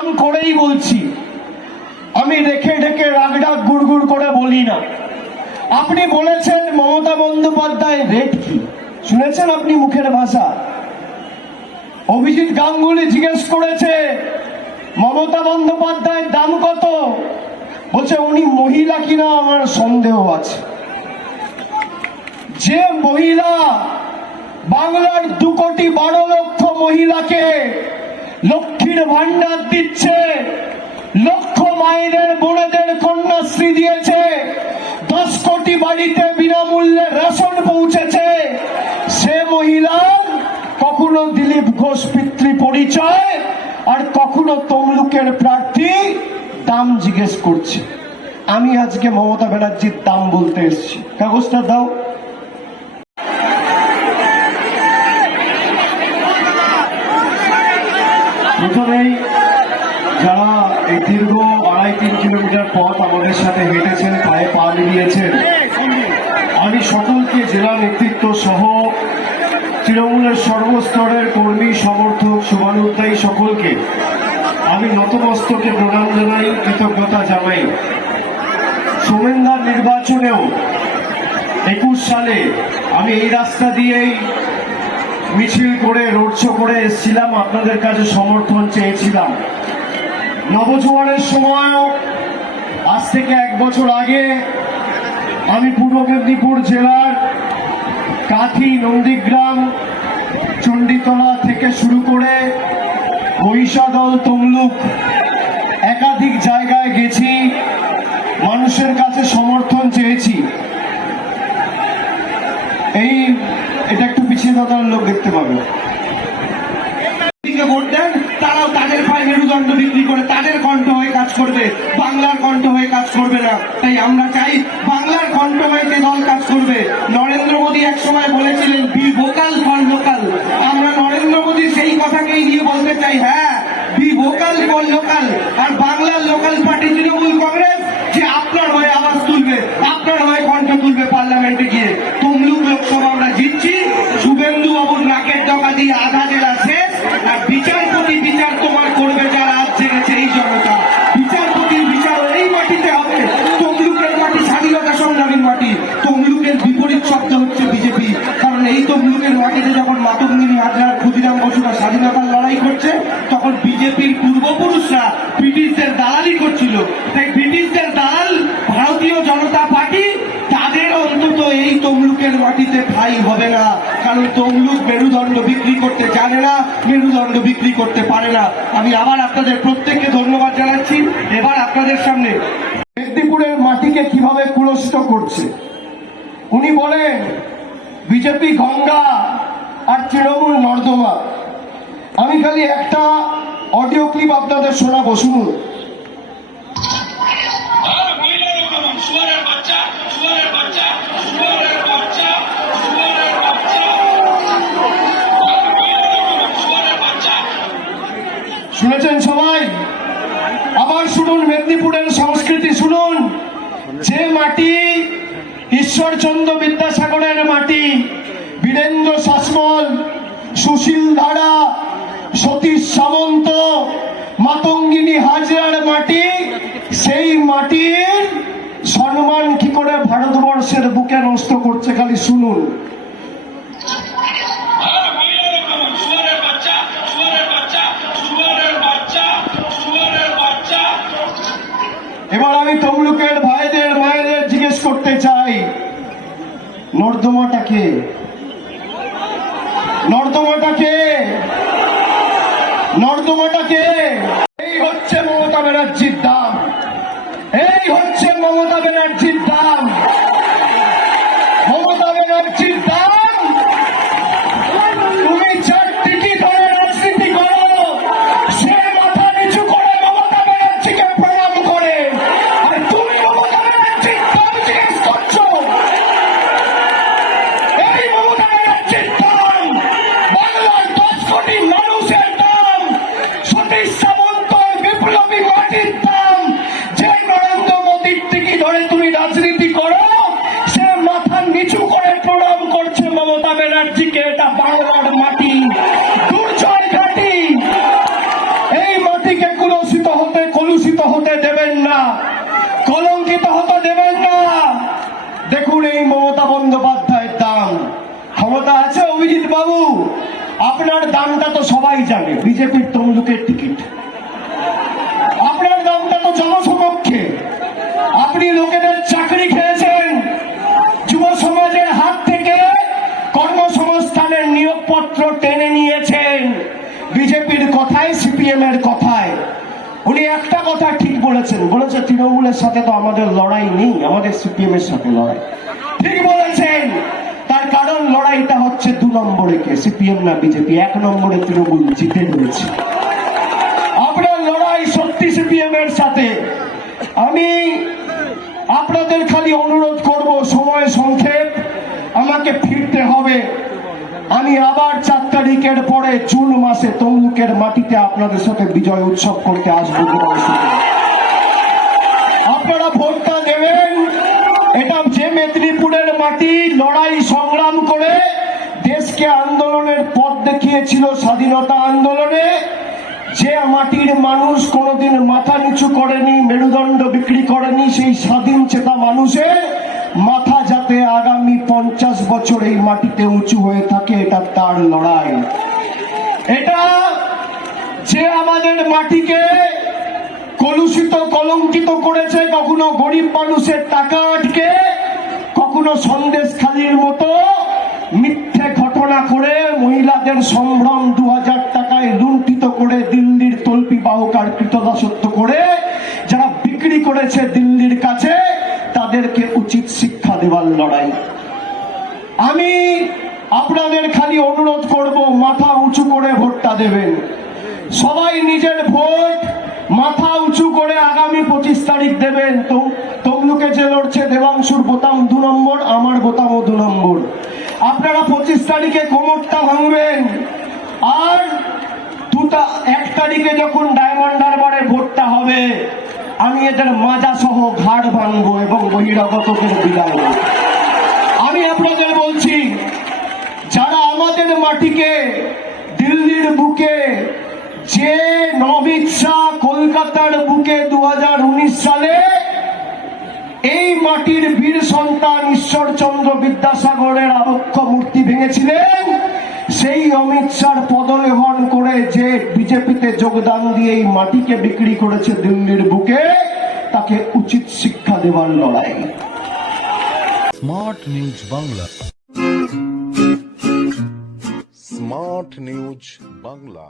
করেই বলছি। আমি রেখে ঢেকে রাগডাক গুড়গুড় করে বলি না। আপনি বলেছেন মমতা বন্দ্যোপাধ্যায় রেট কি? শুনেছেন আপনি মুখের ভাষা? অভিজিৎ গাঙ্গুলি জিজ্ঞেস করেছে, মমতা বন্দ্যোপাধ্যায়ের দাম কত? বলছে, উনি মহিলা কিনা আমার সন্দেহ আছে। যে মহিলা বাংলার দু কোটি বারো লক্ষ মহিলাকে লক্ষ্মীর ভান্ডার দিচ্ছে। লক্ষ মায়েদের, বোনেদের কন্যাশ্রী দিয়েছে। দশ কোটি বাড়িতে বিনামূল্যে রেশন পৌঁছেছে। সে মহিলা কখনো দিলীপ ঘোষ পিতৃ পরিচয় আর কখনো তমলুকের প্রার্থী দাম জিজ্ঞেস করছে। আমি আজকে মমতা ব্যানার্জির দাম বলতে এসেছি। কাগজটা দাও। যারা এই দীর্ঘ আড়াই তিন কিলোমিটার পথ আমাদের সাথে হেঁটেছেন, পায়ে পা মিলিয়েছেন আমি সকলকে জেলা নেতৃত্ব সহ তৃণমূলের সর্বস্তরের কর্মী, সমর্থক শুভানুদ্দায়ী সকলকে আমি নতমস্তকে প্রণাম জানাই, কৃতজ্ঞতা জানাই। সোমেনদার নির্বাচনেও একুশ সালে আমি এই রাস্তা দিয়েই মিছিল করে, রোড করে এসেছিলাম। আপনাদের কাছে সমর্থন চেয়েছিলাম। নবজোয়ারের সময়ও আজ থেকে এক বছর আগে, আমি পূর্ব মেদিনীপুর জেলার কাথি নন্দীগ্রাম, চণ্ডীতলা থেকে শুরু করে মহিষাদল তমলুক একাধিক জায়গায় গেছি, মানুষের কাছে সমর্থন চেয়েছি। এই, এটা একটু পিছিয়ে দাদার লোক দেখতে পাবে। ভোট দেন, তারাও তাদের পায়ে মেরুদণ্ড বিক্রি করে কাজ করবে বাংলার কণ্ঠ হয়ে কাজ করবে না। তাই আমরা চাই মাটিতে ঠাই হবে না, কারণ তমলুক মেরুদণ্ড বিক্রি করতে জানে না, মেরুদণ্ড বিক্রি করতে পারে না। আমি আবার আপনাদের প্রত্যেককে ধন্যবাদ জানাচ্ছি। এবার আপনাদের সামনে মেদিনীপুরের মাটিকে কীভাবে কুলস্থ করছে? উনি বলেন, বিজেপি গঙ্গা আর তৃণমূল নর্দমা। আমি খালি একটা অডিও ক্লিপ আপনাদের শোনাবো, শুনুন। শুনেছেন সবাই? আবার শুনুন মেদিনীপুরের সংস্কৃতি, শুনুন। যে মাটি ঈশ্বরচন্দ্র বিদ্যাসাগরের মাটি, বীরেন্দ্র শাসমল, সুশীল ধারা, সতীশ সামন্ত, মাতঙ্গিনী হাজরার মাটি, সেই মাটির সম্মান কি করে ভারতবর্ষের বুকে নষ্ট করছে খালি শুনুন। এবার আমি তমলুকের ভাইদের মায়েদের জিজ্ঞেস করতে চাই নর্দমাটাকে নর্দমাটাকে নর্দমাটাকে এই হচ্ছে মমতা ব্যানার্জির দাম। এই হচ্ছে মমতা ব্যানার্জির দূষিত হতে দেবেন না। কলঙ্কিত হতে দেবেন না। দেখুন এই মমতা বন্দ্যোপাধ্যায়ের দাম। ক্ষমতা আছে অভিজিৎ বাবু। আপনার দামটা তো সবাই জানে, বিজেপির তমলুকের টিকিট। আপনার দামটা তো জনসমক্ষে। আপনি লোকেদের চাকরি খেয়েছেন। যুব সমাজের হাত থেকে কর্মসংস্থানের নিয়োগপত্র টেনে নিয়েছেন। বিজেপির কথায় সিপিএম এর একটা কথা ঠিক বলেছেন। বলেছে, তৃণমূলের সাথে তো আমাদের লড়াই নেই, আমাদের সিপিএম এর সাথে লড়াই। ঠিক বলেছেন। তার কারণ লড়াইটা হচ্ছে দু নম্বরে কে, সিপিএম না বিজেপি। এক নম্বরে তৃণমূল জিতে রয়েছে আপনার লড়াই সত্যি সিপিএম এর সাথে। আমি আপনাদের খালি অনুরোধ করব, সময় সংক্ষেপ, আমাকে ফিরতে হবে। আমি আবার চার তারিখের পরে জুন মাসে তমলুকের মাটিতে আপনাদের সাথে বিজয় উৎসব করতে আসব আপনারা ভোটটা দেবেন এটা যে মেদিনীপুরের মাটি, লড়াই সংগ্রাম করে দেশকে আন্দোলনের পথ দেখিয়েছিল স্বাধীনতা আন্দোলনে। যে মাটির মানুষ কোনোদিন মাথা নিচু করেনি, মেরুদণ্ড বিক্রি করেনি, সেই স্বাধীন চেতা মানুষের মাথা যাতে আগামী পঞ্চাশ বছর এই মাটিতে উঁচু হয়ে থাকে, এটা তার লড়াই। এটা যে আমাদের মাটিকে কলুষিত, কলঙ্কিত করেছে, কখনো গরিব মানুষের টাকা আটকে, কখনো সন্দেশ খালির মতো মিথ্যে ঘটনা করে মহিলাদের সম্ভ্রম দু হাজার টাকায় লুণ্ঠিত করে দিল্লির তল্পি বাহকার কৃতদাসত্ব করে, যারা বিক্রি করেছে দিল্লির কাছে, তাদেরকে উচিত শিক্ষা দেওয়ার লড়াই। আমি আপনাদের খালি অনুরোধ করব, মাথা উঁচু করে ভোটটা দেবেন। সবাই নিজের ভোট মাথা উঁচু করে আগামী পঁচিশ তারিখ দেবেন। তো তমলুকে যে লড়ছে দেবাংশুর বোতাম দু নম্বর, আমার বোতামও দু নম্বর। আপনারা পঁচিশ তারিখে কোমরটা ভাঙবেন। আর দুটা এক তারিখে যখন ডায়মন্ড হারবারে ভোটটা হবে আমি এদের মাজা সহ ঘাড় ভাঙবো এবং বহিরাগতদের বিদায় আমি আপনাদের বলছি, যারা আমাদের মাটিকে, দিল্লির বুকে, যে নবিদ শাহ কলকাতার বুকে দু হাজার উনিশ সালে, এই মাটির বীর সন্তান ঈশ্বরচন্দ্র বিদ্যাসাগরের আবক্ষ মূর্তি ভেঙেছিলেন সেই অমিত শাহ পদলেহন করে যে বিজেপিতে যোগদান দিয়ে এই মাটিকে বিক্রি করেছে দিল্লির বুকে তাকে উচিত শিক্ষা দেওয়ার লড়াই। Smart news Bangla. Smart news Bangla.